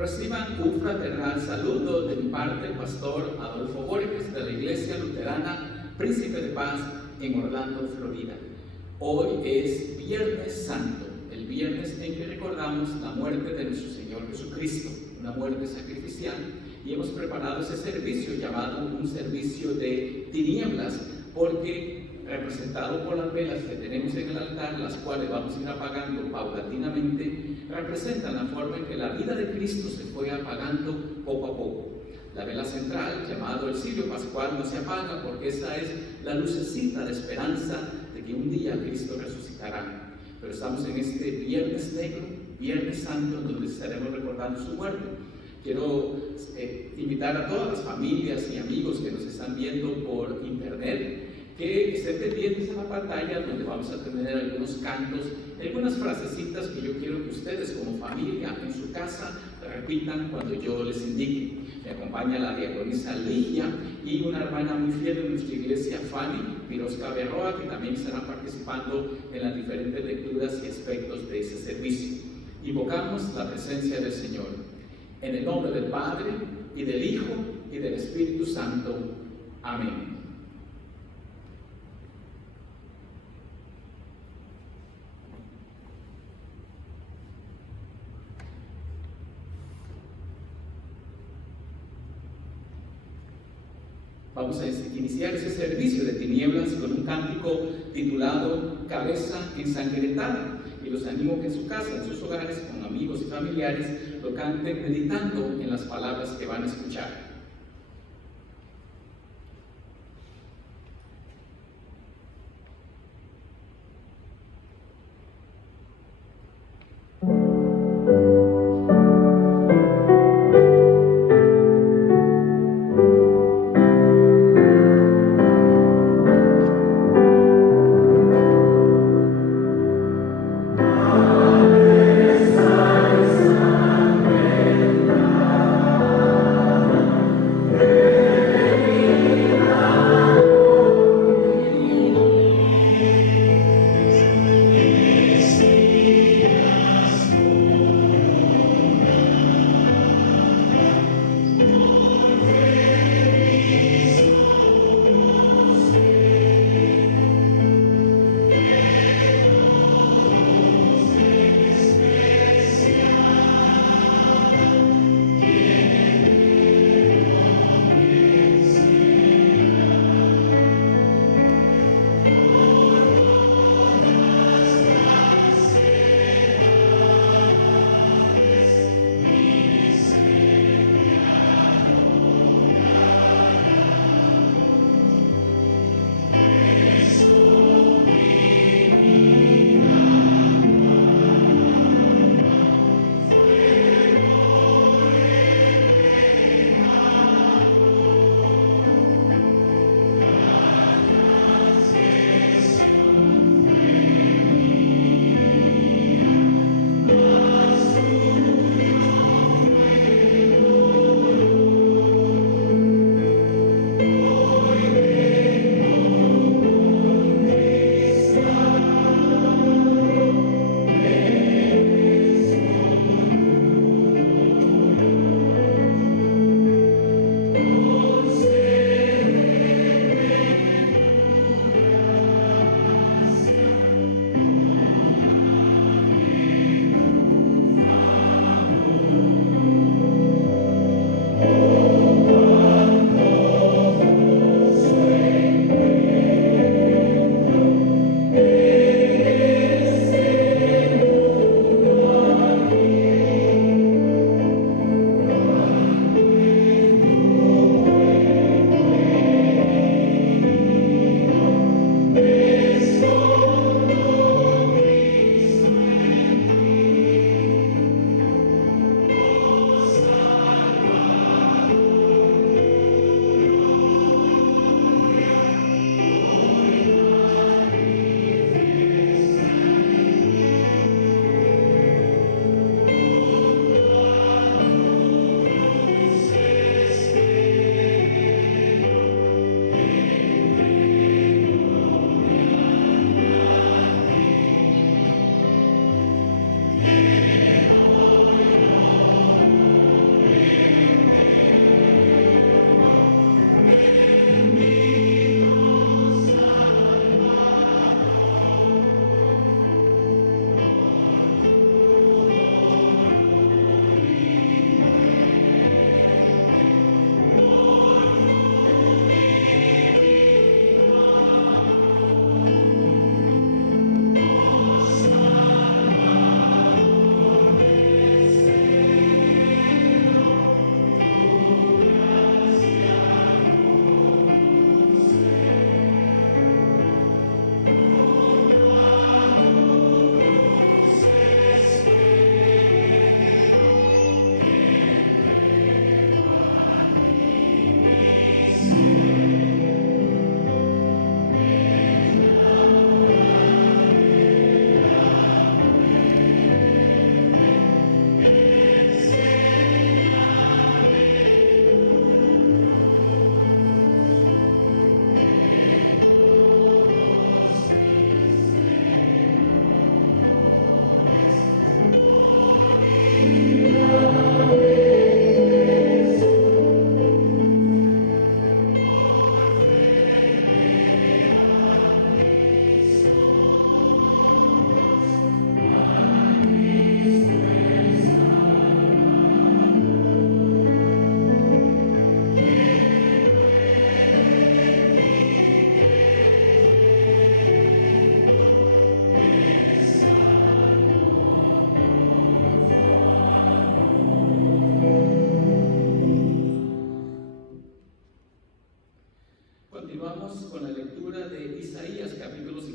Reciban un fraternal saludo de mi parte, el pastor Adolfo Borges, de la Iglesia Luterana Príncipe de Paz en Orlando, Florida. Hoy es Viernes Santo, el viernes en que recordamos la muerte de nuestro Señor Jesucristo, una muerte sacrificial, y hemos preparado ese servicio llamado un servicio de tinieblas, porque representado por las velas que tenemos en el altar, las cuales vamos a ir apagando paulatinamente, representan la forma en que la vida de Cristo se fue apagando poco a poco. La vela central, llamado el cirio pascual, no se apaga porque esa es la lucecita de esperanza de que un día Cristo resucitará. Pero estamos en este Viernes Negro, Viernes Santo, donde estaremos recordando su muerte. Quiero invitar a todas las familias y amigos que nos están viendo por internet que estén pendientes a la pantalla, donde vamos a tener algunos cantos, algunas frasecitas que yo quiero que ustedes como familia en su casa repitan cuando yo les indique. Me acompaña la diaconisa Ligia y una hermana muy fiel de nuestra iglesia, Fanny Pirosca Berroa, que también estarán participando en las diferentes lecturas y aspectos de ese servicio. Invocamos la presencia del Señor. En el nombre del Padre, y del Hijo, y del Espíritu Santo. Amén. Vamos a iniciar ese servicio de tinieblas con un cántico titulado Cabeza Ensangrentada, y los animo que en su casa, en sus hogares, con amigos y familiares, lo canten meditando en las palabras que van a escuchar.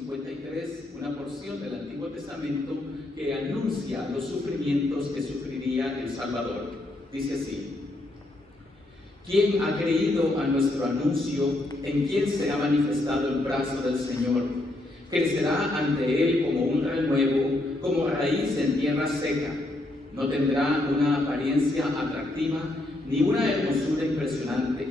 53, una porción del Antiguo Testamento que anuncia los sufrimientos que sufriría el Salvador. Dice así: ¿quién ha creído a nuestro anuncio? ¿En quién se ha manifestado el brazo del Señor? Crecerá ante él como un renuevo, como raíz en tierra seca. No tendrá una apariencia atractiva ni una hermosura impresionante.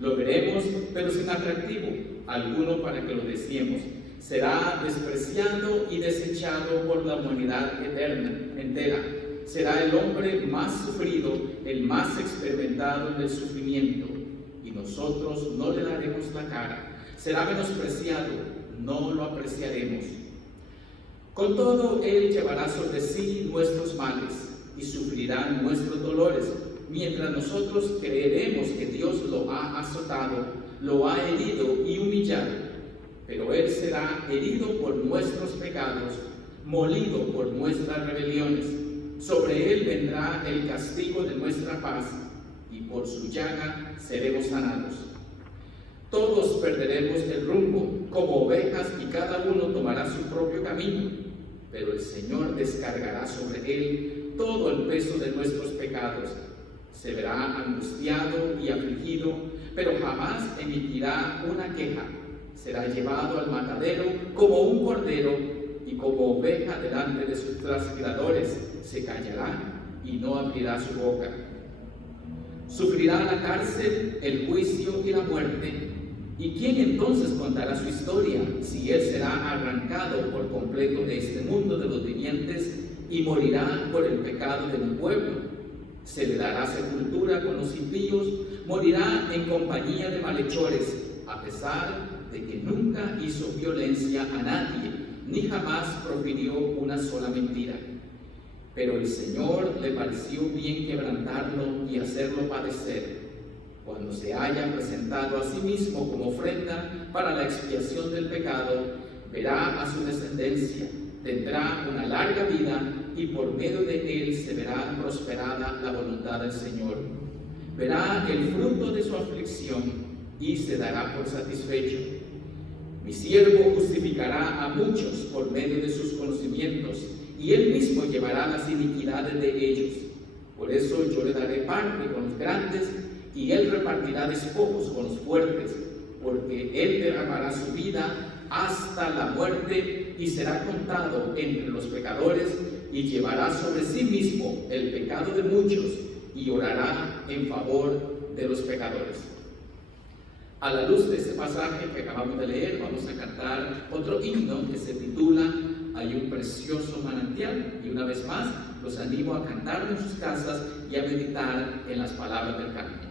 Lo veremos, pero sin atractivo alguno para que lo deseemos. Será despreciado y desechado por la humanidad entera. Será el hombre más sufrido, el más experimentado en el sufrimiento, y nosotros no le daremos la cara. Será menospreciado, no lo apreciaremos. Con todo, él llevará sobre sí nuestros males y sufrirá nuestros dolores, mientras nosotros creeremos que Dios lo ha azotado, lo ha herido y humillado. Pero él será herido por nuestros pecados, molido por nuestras rebeliones. Sobre él vendrá el castigo de nuestra paz, y por su llaga seremos sanados. Todos perderemos el rumbo, como ovejas, y cada uno tomará su propio camino. Pero el Señor descargará sobre él todo el peso de nuestros pecados. Se verá angustiado y afligido, pero jamás emitirá una queja. Será llevado al matadero como un cordero, y como oveja delante de sus trasquiladores se callará y no abrirá su boca. Sufrirá la cárcel, el juicio y la muerte. ¿Y quién entonces contará su historia si él será arrancado por completo de este mundo de los vivientes y morirá por el pecado de mi pueblo? Se le dará sepultura con los impíos, morirá en compañía de malhechores, a pesar de que nunca hizo violencia a nadie, ni jamás profirió una sola mentira. Pero el Señor le pareció bien quebrantarlo y hacerlo padecer. Cuando se haya presentado a sí mismo como ofrenda para la expiación del pecado, verá a su descendencia, tendrá una larga vida, y por medio de él se verá prosperada la voluntad del Señor. Verá el fruto de su aflicción y se dará por satisfecho. Mi siervo justificará a muchos por medio de sus conocimientos, y él mismo llevará las iniquidades de ellos. Por eso yo le daré parte con los grandes, y él repartirá despojos con los fuertes, porque él derramará su vida hasta la muerte y será contado entre los pecadores, y llevará sobre sí mismo el pecado de muchos y orará en favor de los pecadores. A la luz de este pasaje que acabamos de leer, vamos a cantar otro himno que se titula Hay un precioso manantial, y una vez más los animo a cantarlo en sus casas y a meditar en las palabras del canto.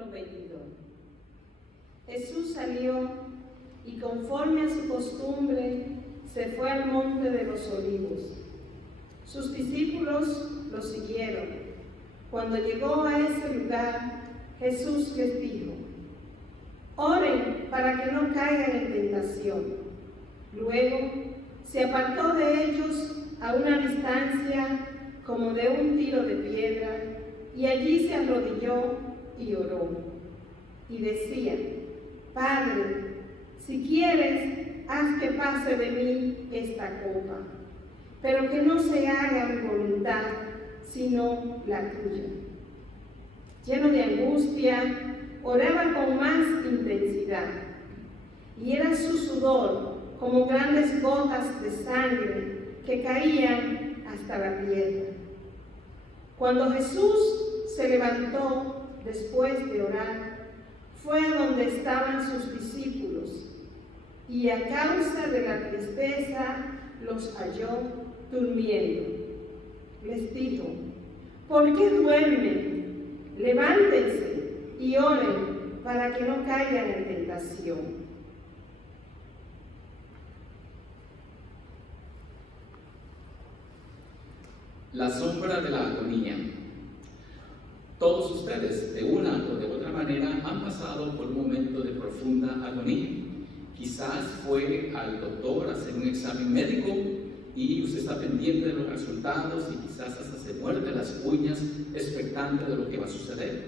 capítulo 22. Jesús salió y conforme a su costumbre se fue al monte de los Olivos. Sus discípulos lo siguieron. Cuando llegó a ese lugar, Jesús les dijo: oren para que no caigan en tentación. Luego se apartó de ellos a una distancia como de un tiro de piedra, y allí se arrodilló y oró. Y decía: Padre, si quieres, haz que pase de mí esta copa, pero que no se haga mi voluntad, sino la tuya. Lleno de angustia, oraba con más intensidad, y era su sudor como grandes gotas de sangre que caían hasta la tierra. Cuando Jesús se levantó después de orar, fue a donde estaban sus discípulos, y a causa de la tristeza los halló durmiendo. Les dijo: ¿por qué duermen? Levántense y oren para que no caigan en tentación. La sombra de la agonía. Todos ustedes, de una o de otra manera, han pasado por un momento de profunda agonía. Quizás fue al doctor a hacer un examen médico y usted está pendiente de los resultados y quizás hasta se muerde las uñas expectante de lo que va a suceder.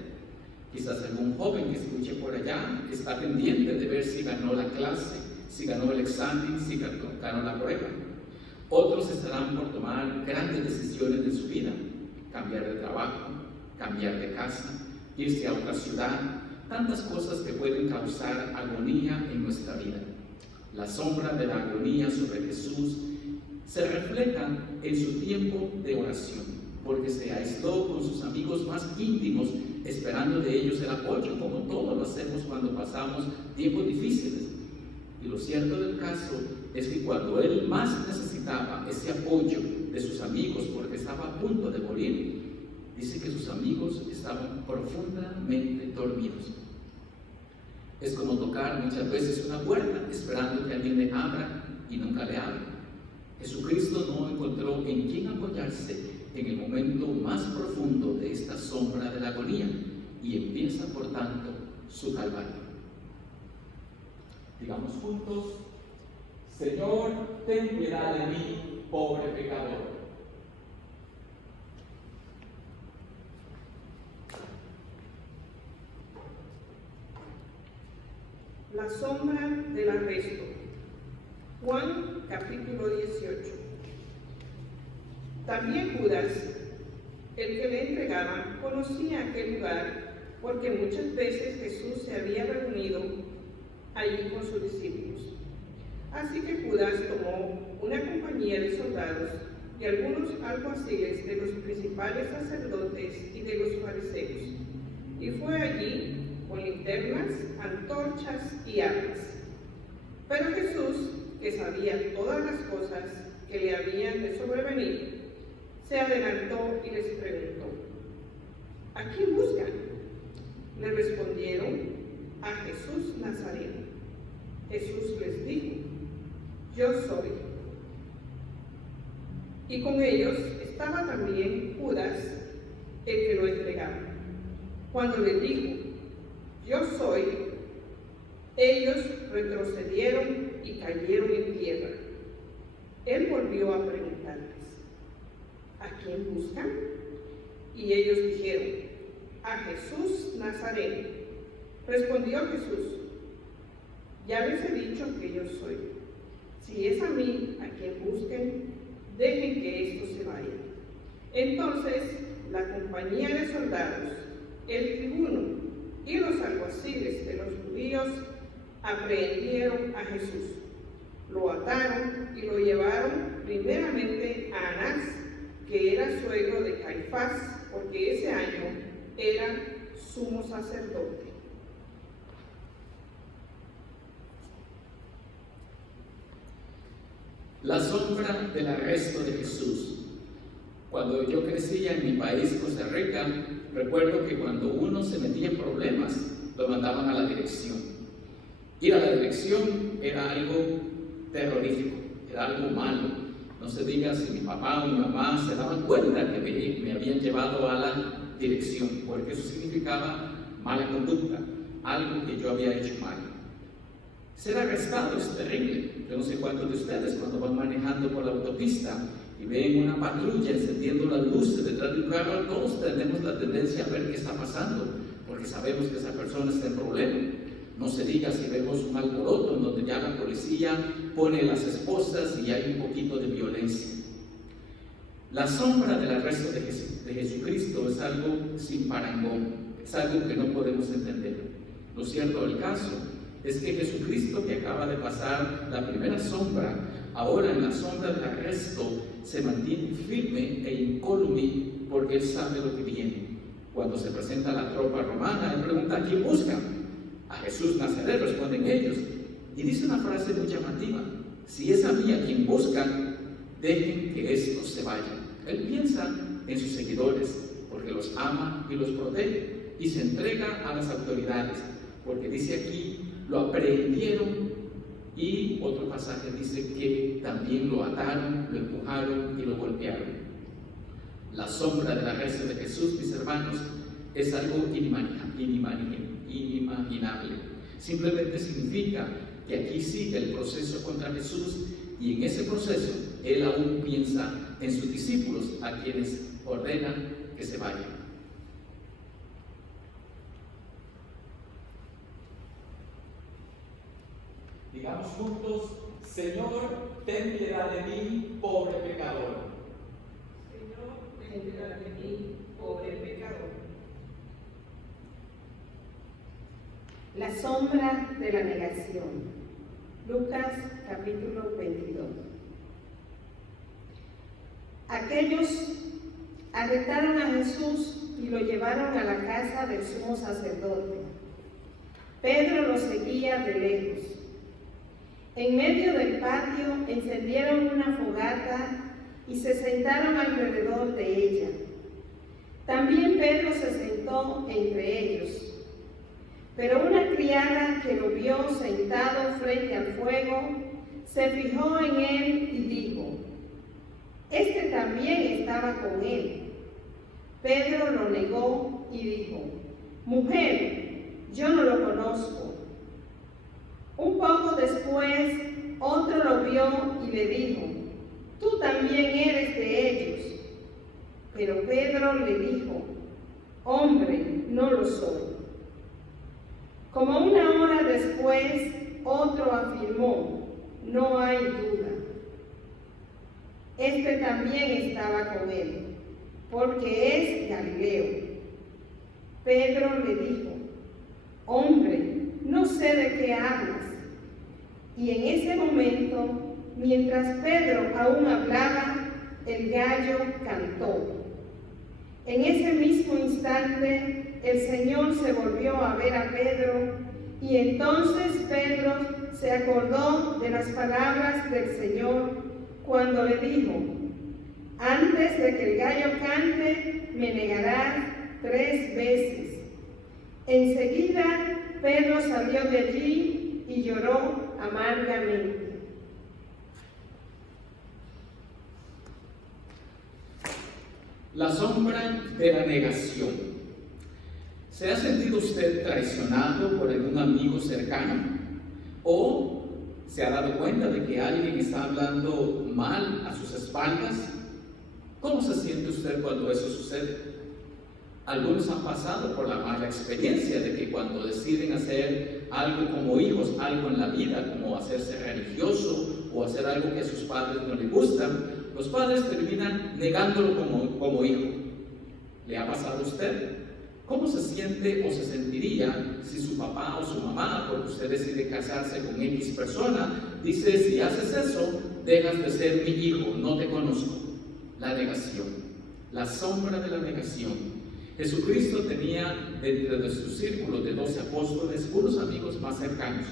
Quizás algún joven que escuche por allá está pendiente de ver si ganó la clase, si ganó el examen, si ganó la prueba. Otros estarán por tomar grandes decisiones de su vida: cambiar de trabajo, cambiar de casa, irse a otra ciudad, tantas cosas que pueden causar agonía en nuestra vida. La sombra de la agonía sobre Jesús se refleja en su tiempo de oración, porque se aisló con sus amigos más íntimos, esperando de ellos el apoyo, como todos lo hacemos cuando pasamos tiempos difíciles. Y lo cierto del caso es que cuando él más necesitaba ese apoyo de sus amigos, porque estaba a punto de morir, dice que sus amigos estaban profundamente dormidos. Es como tocar muchas veces una puerta esperando que alguien le abra y nunca le abre. Jesucristo no encontró en quién apoyarse en el momento más profundo de esta sombra de la agonía, y empieza por tanto su calvario. Digamos juntos: Señor, ten piedad de mí, pobre pecador. La sombra del arresto. Juan capítulo 18. También Judas, el que le entregaba, conocía aquel lugar, porque muchas veces Jesús se había reunido allí con sus discípulos. Así que Judas tomó una compañía de soldados y algunos alguaciles de los principales sacerdotes y de los fariseos, y fue allí con linternas, antorchas y armas. Pero Jesús, que sabía todas las cosas que le habían de sobrevenir, se adelantó y les preguntó: ¿a quién buscan? Le respondieron: a Jesús Nazareno. Jesús les dijo: yo soy. Y con ellos estaba también Judas, el que lo entregaba. Cuando le dijo: yo soy, ellos retrocedieron y cayeron en tierra. Él volvió a preguntarles: ¿a quién buscan? Y ellos dijeron: a Jesús Nazareno. Respondió Jesús: ya les he dicho que yo soy. Si es a mí a quien busquen, dejen que estos se vayan. Entonces la compañía de soldados, el tribuno y los alguaciles de los judíos aprehendieron a Jesús. Lo ataron y lo llevaron primeramente a Anás, que era suegro de Caifás, porque ese año era sumo sacerdote. La sombra del arresto de Jesús. Cuando yo crecía en mi país, Costa Rica, recuerdo que cuando uno se metía en problemas, mandaban a la dirección. Ir a la dirección era algo terrorífico, era algo malo. No se diga si mi papá o mi mamá se daban cuenta que me habían llevado a la dirección, porque eso significaba mala conducta, algo que yo había hecho mal. Ser arrestado es terrible. Yo no sé cuántos de ustedes cuando van manejando por la autopista y ven una patrulla encendiendo las luces detrás de un carro, todos tenemos la tendencia a ver qué está pasando, porque sabemos que esa persona está en problema. No se diga si vemos un alboroto en donde ya la policía pone las esposas y hay un poquito de violencia. La sombra del arresto de Jesucristo es algo sin parangón, es algo que no podemos entender. Lo cierto del caso es que Jesucristo, que acaba de pasar la primera sombra, ahora en la sombra del arresto, se mantiene firme e incólume porque Él sabe lo que viene. Cuando se presenta la tropa romana, Él pregunta: ¿a quién buscan? A Jesús Nazaret, responden ellos, y dice una frase muy llamativa: si es a mí a quien buscan, dejen que estos se vayan. Él piensa en sus seguidores, porque los ama y los protege, y se entrega a las autoridades, porque dice aquí, lo aprehendieron, y otro pasaje dice que también lo ataron, lo empujaron y lo golpearon. La sombra del arresto de Jesús, mis hermanos, es algo inimaginable. Simplemente significa que aquí sigue el proceso contra Jesús, y en ese proceso Él aún piensa en sus discípulos, a quienes ordena que se vayan. Digamos juntos: Señor, ten piedad de mí, pobre pecador. Señor, ten piedad de mí, pobre pecador. La sombra de la negación. Lucas capítulo 22. Aquellos arrestaron a Jesús y lo llevaron a la casa del sumo sacerdote. Pedro lo seguía de lejos. En medio del patio encendieron una fogata y se sentaron alrededor de ella. También Pedro se sentó entre ellos. Pero una criada que lo vio sentado frente al fuego, se fijó en él y dijo: este también estaba con él. Pedro lo negó y dijo: mujer, yo no lo conozco. Un poco después, otro lo vio y le dijo: tú también eres de ellos. Pero Pedro le dijo: hombre, no lo soy. Como una hora después, otro afirmó: no hay duda. Este también estaba con él, porque es Galileo. Pedro le dijo: hombre, no sé de qué hablas. Y en ese momento, mientras Pedro aún hablaba, el gallo cantó. En ese mismo instante, el Señor se volvió a ver a Pedro, y entonces Pedro se acordó de las palabras del Señor cuando le dijo: antes de que el gallo cante, me negarás 3 veces. Enseguida, Pedro salió de allí y lloró amargamente. La sombra de la negación. ¿Se ha sentido usted traicionado por algún amigo cercano? ¿O se ha dado cuenta de que alguien está hablando mal a sus espaldas? ¿Cómo se siente usted cuando eso sucede? Algunos han pasado por la mala experiencia de que cuando deciden hacer algo como hijos, algo en la vida, como hacerse religioso o hacer algo que a sus padres no les gustan, los padres terminan negándolo como hijo. ¿Le ha pasado a usted? ¿Cómo se siente o se sentiría si su papá o su mamá, porque usted decide casarse con X persona, dice: si haces eso, dejas de ser mi hijo, no te conozco? La negación, la sombra de la negación. Jesucristo tenía dentro de su círculo de 12 apóstoles unos amigos más cercanos,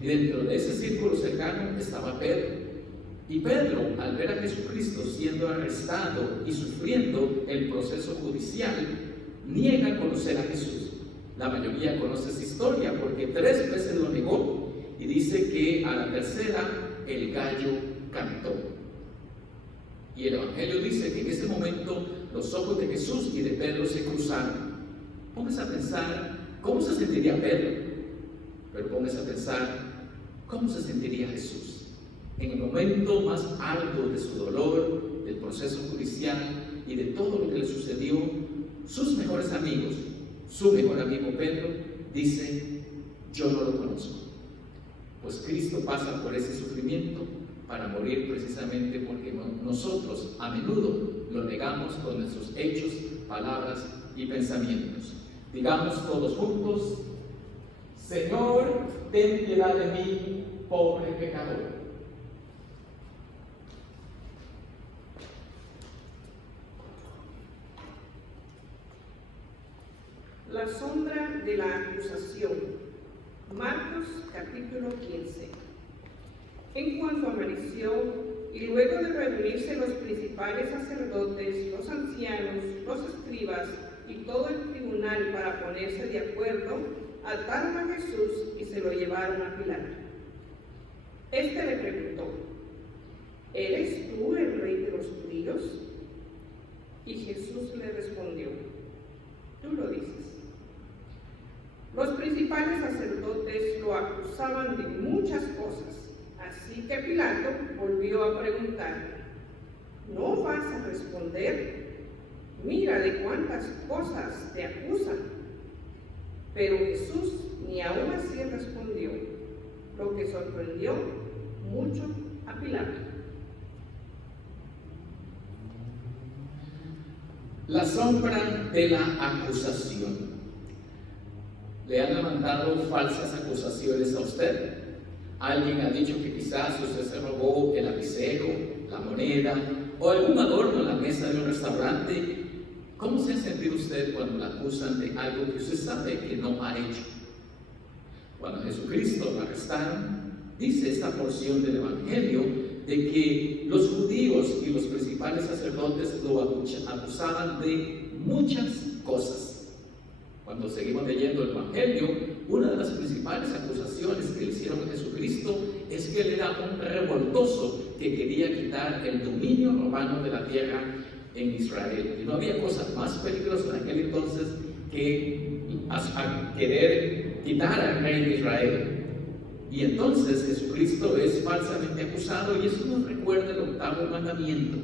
y dentro de ese círculo cercano estaba Pedro. Y Pedro, al ver a Jesucristo siendo arrestado y sufriendo el proceso judicial, niega conocer a Jesús. La mayoría conoce esa historia porque 3 veces lo negó y dice que a la tercera el gallo cantó. Y el Evangelio dice que en ese momento los ojos de Jesús y de Pedro se cruzaron. Póngase a pensar cómo se sentiría Pedro, pero póngase a pensar cómo se sentiría Jesús. En el momento más alto de su dolor, del proceso judicial y de todo lo que le sucedió, sus mejores amigos, su mejor amigo Pedro, dice: yo no lo conozco. Pues Cristo pasa por ese sufrimiento para morir precisamente porque nosotros a menudo lo negamos con nuestros hechos, palabras y pensamientos. Digamos todos juntos: Señor, ten piedad de mí, pobre pecador. La sombra de la acusación. Marcos capítulo 15. En cuanto amaneció, y luego de reunirse los principales sacerdotes, los ancianos, los escribas y todo el tribunal para ponerse de acuerdo, ataron a Jesús y se lo llevaron a Pilato. Este le preguntó: ¿eres tú el rey de los judíos? Y Jesús le respondió: tú lo dices. Los principales sacerdotes lo acusaban de muchas cosas, así que Pilato volvió a preguntar: ¿no vas a responder? Mira de cuántas cosas te acusan. Pero Jesús ni aún así respondió, lo que sorprendió mucho a Pilato. La sombra de la acusación. ¿Le han levantado falsas acusaciones a usted? Alguien ha dicho que quizás usted se robó el lapicero, la moneda o algún adorno en la mesa de un restaurante. ¿Cómo se ha sentido usted cuando la acusan de algo que usted sabe que no ha hecho? Cuando a Jesucristo lo arrestaron, dice esta porción del Evangelio de que los judíos y los principales sacerdotes lo acusaban de muchas cosas. Cuando seguimos leyendo el Evangelio, una de las principales acusaciones que le hicieron a Jesucristo es que él era un revoltoso que quería quitar el dominio romano de la tierra en Israel. Y no había cosa más peligrosa en aquel entonces que querer quitar al rey de Israel. Y entonces Jesucristo es falsamente acusado, y eso nos recuerda el 8º mandamiento,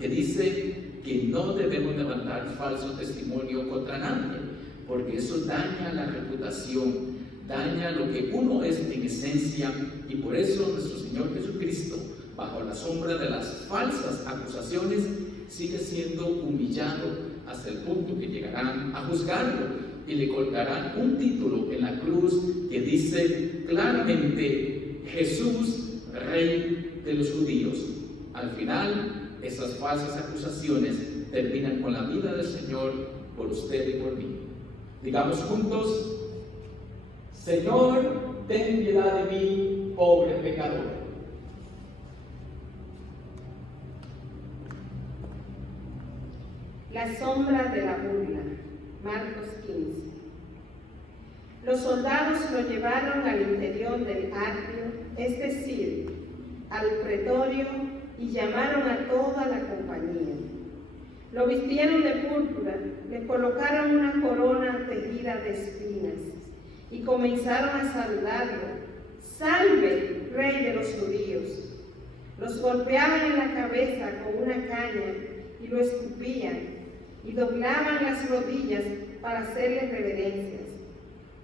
que dice que no debemos levantar falso testimonio contra nadie, porque eso daña la reputación, daña lo que uno es en esencia, y por eso nuestro Señor Jesucristo, bajo la sombra de las falsas acusaciones, sigue siendo humillado hasta el punto que llegarán a juzgarlo y le colgarán un título en la cruz que dice claramente: Jesús, Rey de los judíos. Al final, esas falsas acusaciones terminan con la vida del Señor por usted y por mí. Digamos juntos: Señor, ten piedad de mí, pobre pecador. La sombra de la burla. Marcos 15. Los soldados lo llevaron al interior del atrio, es decir, al pretorio, y llamaron a toda la compañía. Lo vistieron de púrpura, le colocaron una corona tejida de espinas y comenzaron a saludarlo: ¡Salve, Rey de los judíos! Los golpeaban en la cabeza con una caña y lo escupían, y doblaban las rodillas para hacerle reverencias.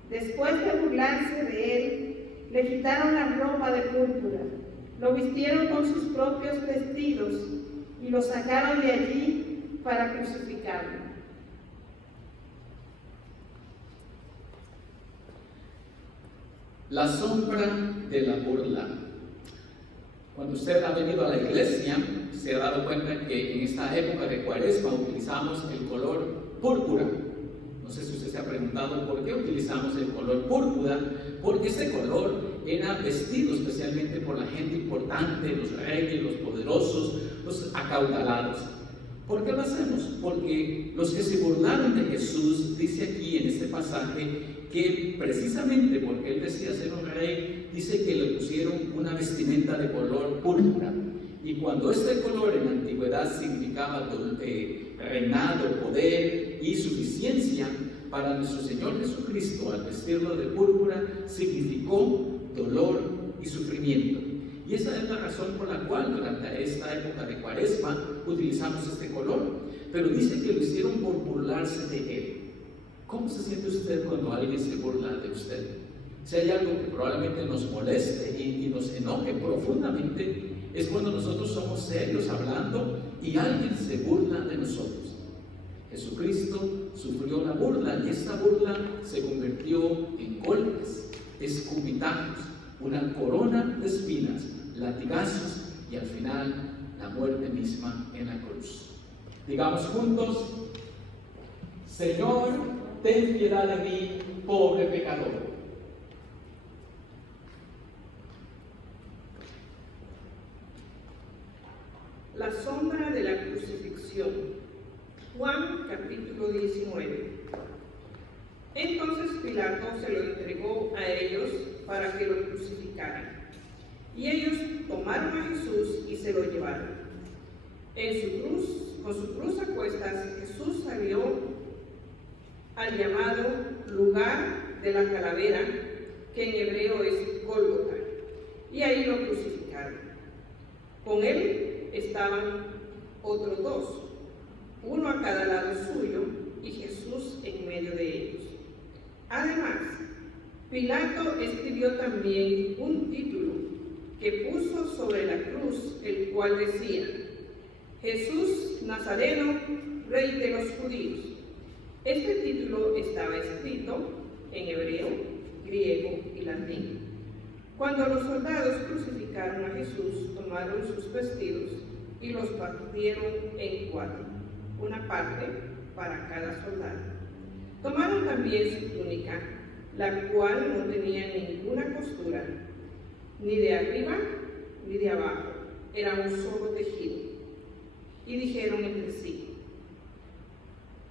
Después de burlarse de él, le quitaron la ropa de púrpura, lo vistieron con sus propios vestidos y lo sacaron de allí para crucificarlo. La sombra de la burla. Cuando usted ha venido a la iglesia, se ha dado cuenta que en esta época de Cuaresma utilizamos el color púrpura. No sé si usted se ha preguntado por qué utilizamos el color púrpura, porque ese color era vestido especialmente por la gente importante, los reyes, los poderosos, los acaudalados. ¿Por qué lo hacemos? Porque los que se burlaron de Jesús, dice aquí en este pasaje, que precisamente porque él decía ser un rey, dice que le pusieron una vestimenta de color púrpura. Y cuando este color en la antigüedad significaba reinado, poder y suficiencia, para nuestro Señor Jesucristo, al vestirlo de púrpura, significó dolor y sufrimiento. Y esa es la razón por la cual durante esta época de Cuaresma utilizamos este color. Pero dice que lo hicieron por burlarse de él. ¿Cómo se siente usted cuando alguien se burla de usted? Si hay algo que probablemente nos moleste y nos enoje profundamente, es cuando nosotros somos serios hablando y alguien se burla de nosotros. Jesucristo sufrió la burla y esta burla se convirtió en golpes, escupitajos, una corona de espinas, latigazos y al final la muerte misma en la cruz. Digamos juntos: Señor, ten piedad de mí, pobre pecador. La sombra de la crucifixión. Juan capítulo 19. Entonces Pilato se lo entregó a ellos para que lo crucificaran. Y ellos tomaron a Jesús y se lo llevaron. Con su cruz a cuestas, Jesús salió al llamado lugar de la calavera, que en hebreo es Gólgota, y ahí lo crucificaron. Con él estaban otros dos, uno a cada lado suyo y Jesús en medio de ellos. Además, Pilato escribió también un título que puso sobre la cruz, el cual decía: Jesús Nazareno, Rey de los Judíos. Este título estaba escrito en hebreo, griego y latín. Cuando los soldados crucificaron a Jesús, tomaron sus vestidos y los partieron en cuatro, una parte para cada soldado. Tomaron también su túnica, la cual no tenía ninguna costura, ni de arriba ni de abajo, era un solo tejido. Y dijeron entre sí: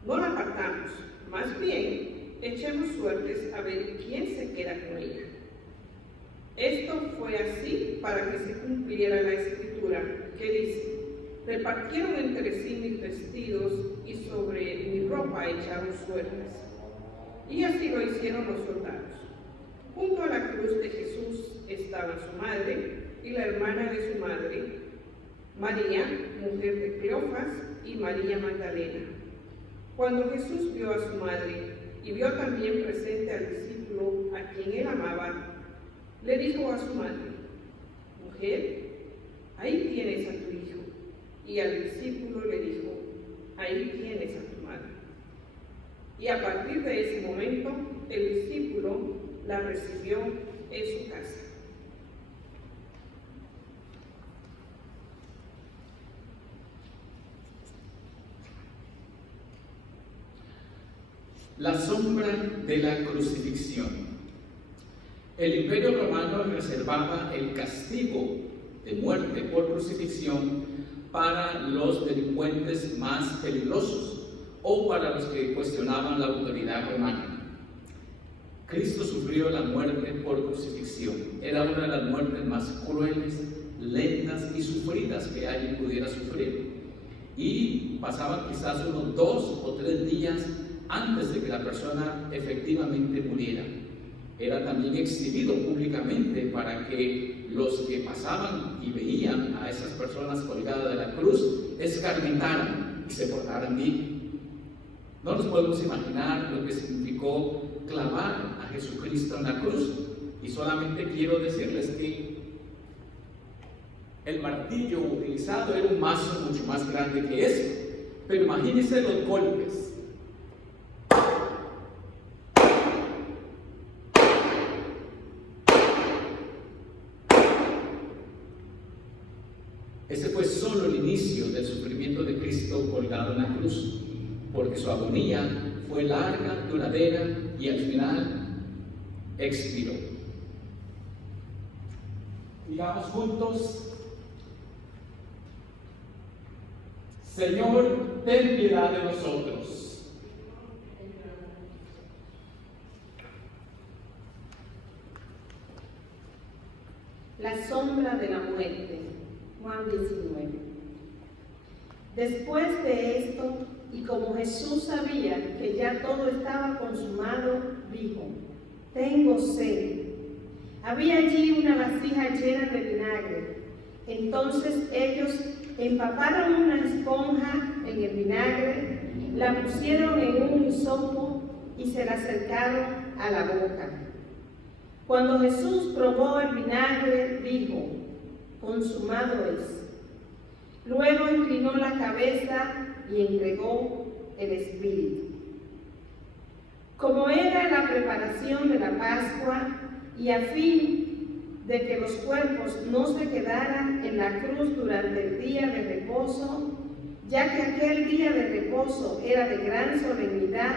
no la partamos, más bien echemos suertes a ver quién se queda con ella. Esto fue así para que se cumpliera la escritura que dice: repartieron entre sí mis vestidos y sobre mi ropa echaron suertes. Y así lo hicieron los soldados. Junto a la cruz de Jesús estaban su madre y la hermana de su madre, María, mujer de Cleofas, y María Magdalena. Cuando Jesús vio a su madre y vio también presente al discípulo a quien él amaba, le dijo a su madre: mujer, ahí tienes a tu hijo. Y al discípulo le dijo: ahí tienes a tu madre. Y a partir de ese momento, el discípulo la recibió en su casa. La sombra de la crucifixión. El Imperio Romano reservaba el castigo de muerte por crucifixión para los delincuentes más peligrosos o para los que cuestionaban la autoridad romana. Cristo sufrió la muerte por crucifixión. Era una de las muertes más crueles, lentas y sufridas que alguien pudiera sufrir. Y pasaban quizás unos 2 o 3 días antes de que la persona efectivamente muriera. Era también exhibido públicamente para que los que pasaban y veían a esas personas colgadas de la cruz escarmentaran y se portaran bien. No nos podemos imaginar lo que significó clavar a Jesucristo en la cruz, y solamente quiero decirles que el martillo utilizado era un mazo mucho más grande que eso, pero imagínense los golpes. Ese fue solo el inicio del sufrimiento de Cristo colgado en la cruz, porque su agonía fue larga, duradera y al final expiró. Digamos juntos: Señor, ten piedad de nosotros. La sombra de la muerte. Juan 19. Después de esto, y como Jesús sabía que ya todo estaba consumado, dijo: tengo sed. Había allí una vasija llena de vinagre. Entonces ellos empaparon una esponja en el vinagre, la pusieron en un hisopo y se la acercaron a la boca. Cuando Jesús probó el vinagre, dijo: consumado es. Luego inclinó la cabeza y entregó el Espíritu. Como era la preparación de la Pascua, y a fin de que los cuerpos no se quedaran en la cruz durante el día de reposo, ya que aquel día de reposo era de gran solemnidad,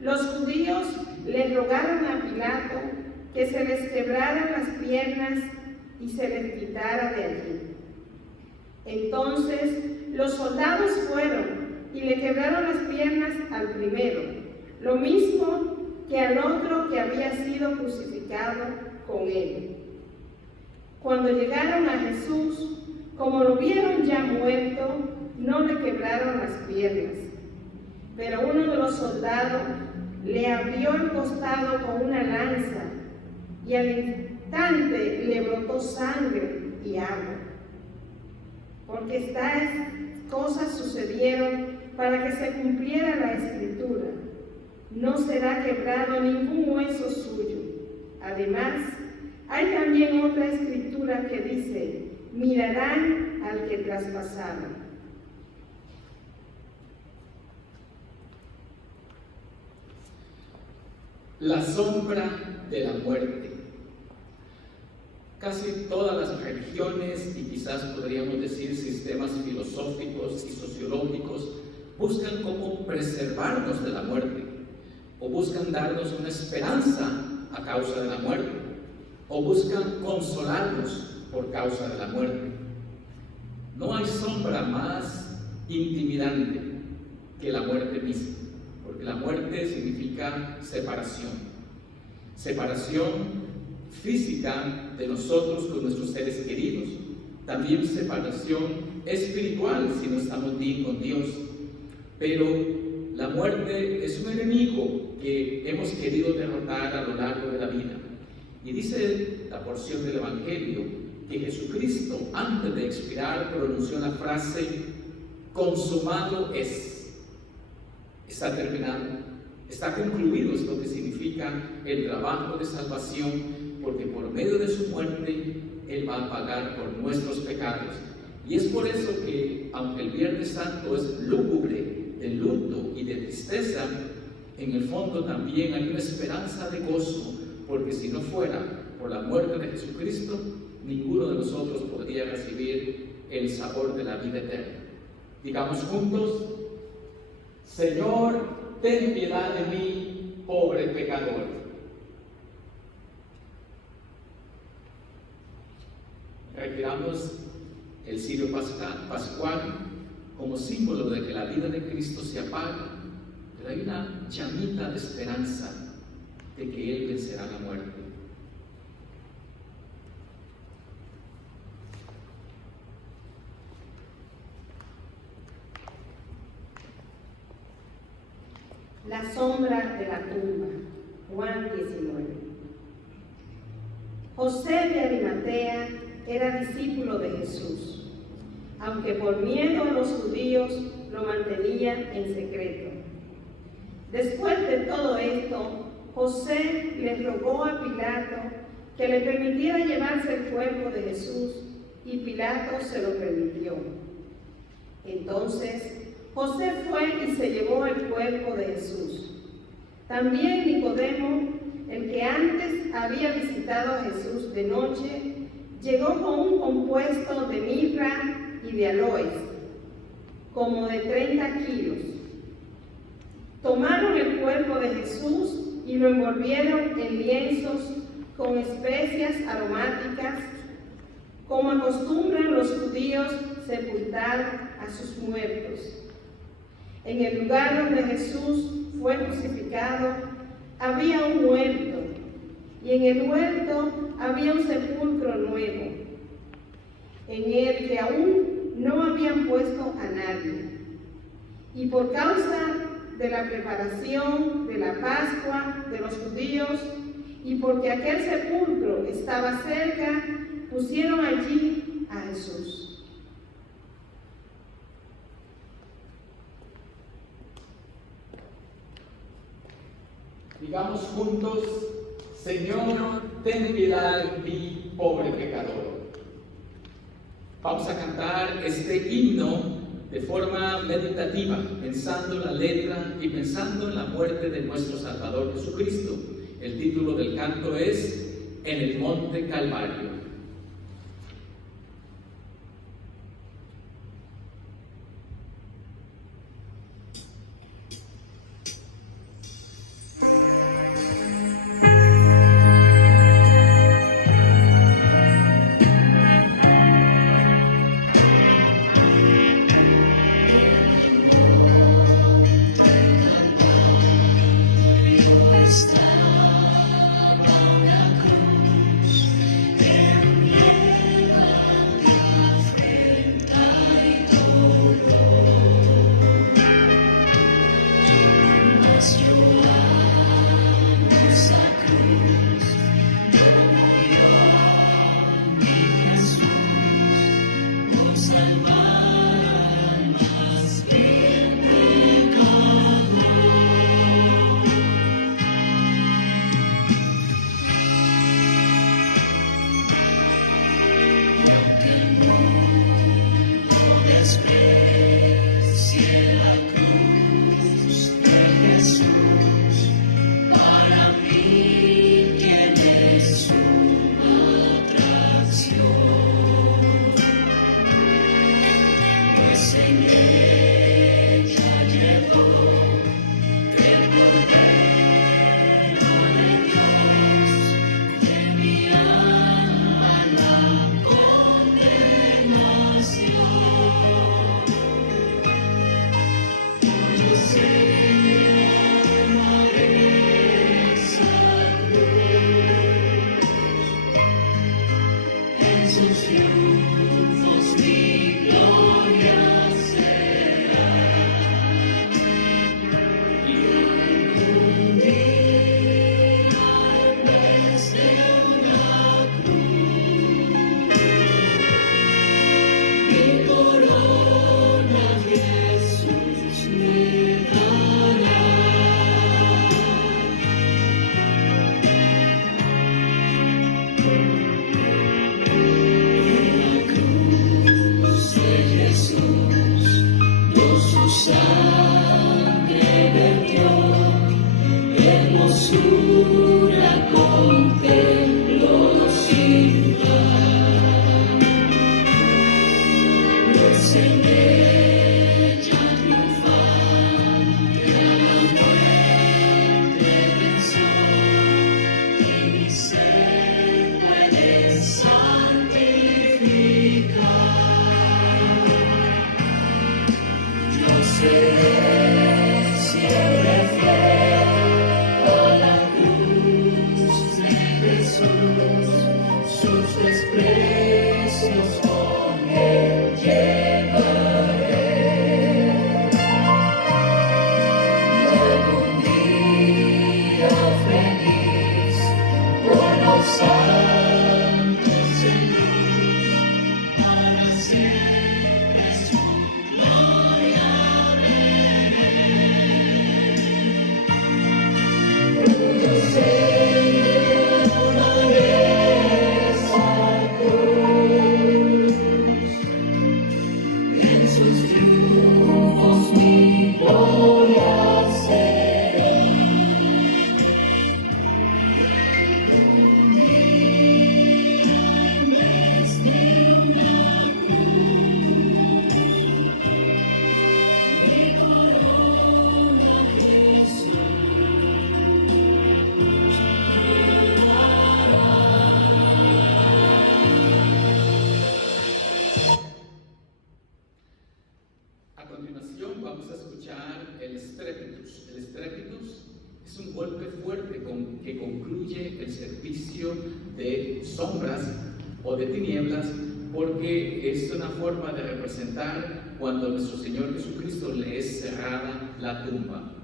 los judíos le rogaron a Pilato que se les quebraran las piernas y se les quitara de allí. Entonces los soldados fueron y le quebraron las piernas al primero, lo mismo que al otro que había sido crucificado con él. Cuando llegaron a Jesús, como lo vieron ya muerto, no le quebraron las piernas. Pero uno de los soldados le abrió el costado con una lanza y al instante le brotó sangre y agua. Porque estas cosas sucedieron para que se cumpliera la Escritura: no será quebrado ningún hueso suyo. Además, hay también otra escritura que dice: mirarán al que traspasaron. La sombra de la muerte. Casi todas las religiones, y quizás podríamos decir sistemas filosóficos y sociológicos, buscan cómo preservarnos de la muerte, o buscan darnos una esperanza a causa de la muerte, o buscan consolarnos por causa de la muerte. No hay sombra más intimidante que la muerte misma, porque la muerte significa separación. Separación física de nosotros con nuestros seres queridos, también separación espiritual si no estamos bien con Dios. Pero la muerte es un enemigo que hemos querido derrotar a lo largo de la vida. Y dice la porción del Evangelio que Jesucristo, antes de expirar, pronunció la frase: consumado es. Está terminado, está concluido, es lo que significa el trabajo de salvación, porque por medio de su muerte Él va a pagar por nuestros pecados. Y es por eso que, aunque el Viernes Santo es lúgubre, de luto y de tristeza, en el fondo también hay una esperanza de gozo, porque si no fuera por la muerte de Jesucristo, ninguno de nosotros podría recibir el sabor de la vida eterna. Digamos juntos: Señor, ten piedad de mí, pobre pecador. Retiramos el cirio pascual como símbolo de que la vida de Cristo se apaga, pero hay una llamita de esperanza de que Él vencerá la muerte. La sombra de la tumba. Juan 19. José de Arimatea era discípulo de Jesús, aunque por miedo a los judíos lo mantenía en secreto. Después de todo esto, José le rogó a Pilato que le permitiera llevarse el cuerpo de Jesús, y Pilato se lo permitió. Entonces José fue y se llevó el cuerpo de Jesús. También Nicodemo, el que antes había visitado a Jesús de noche, llegó con un compuesto de mirra y de aloes, como de 30 kilos. Tomaron el cuerpo de Jesús y lo envolvieron en lienzos con especias aromáticas, como acostumbran los judíos sepultar a sus muertos. En el lugar donde Jesús fue crucificado había un huerto, y en el huerto había un sepulcro nuevo, en el que aún no habían puesto a nadie. Y por causa de la preparación de la Pascua de los judíos, y porque aquel sepulcro estaba cerca, pusieron allí a Jesús. Digamos juntos: Señor, ten piedad de mí, pobre pecador. Vamos a cantar este himno de forma meditativa, pensando en la letra y pensando en la muerte de nuestro Salvador Jesucristo. El título del canto es En el Monte Calvario. el servicio de sombras o de tinieblas, porque es una forma de representar cuando nuestro Señor Jesucristo le es cerrada la tumba.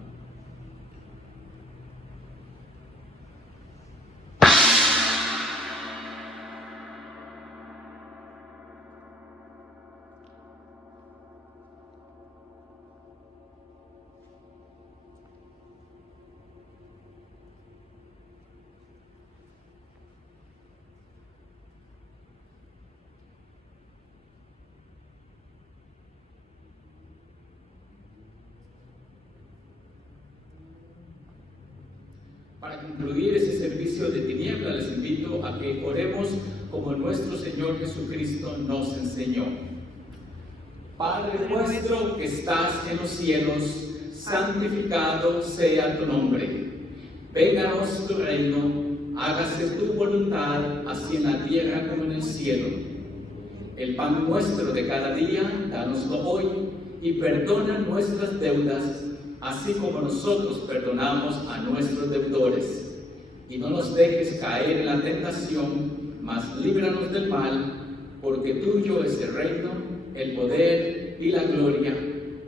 Para concluir ese servicio de tinieblas, les invito a que oremos como nuestro Señor Jesucristo nos enseñó. Padre nuestro que estás en los cielos, santificado sea tu nombre. Vénganos tu reino, hágase tu voluntad, así en la tierra como en el cielo. El pan nuestro de cada día, dánoslo hoy, y perdona nuestras deudas, así como nosotros perdonamos a nuestros deudores. Y no nos dejes caer en la tentación, mas líbranos del mal, porque tuyo es el reino, el poder y la gloria,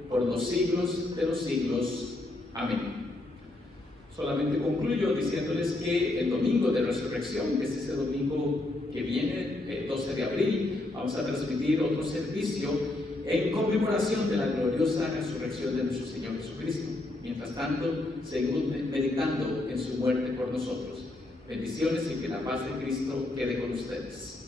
por los siglos de los siglos. Amén. Solamente concluyo diciéndoles que el domingo de resurrección, que es ese domingo que viene, el 12 de abril, vamos a transmitir otro servicio en conmemoración de la gloriosa resurrección de nuestro Señor Jesucristo. Mientras tanto, seguimos meditando en su muerte por nosotros. Bendiciones y que la paz de Cristo quede con ustedes.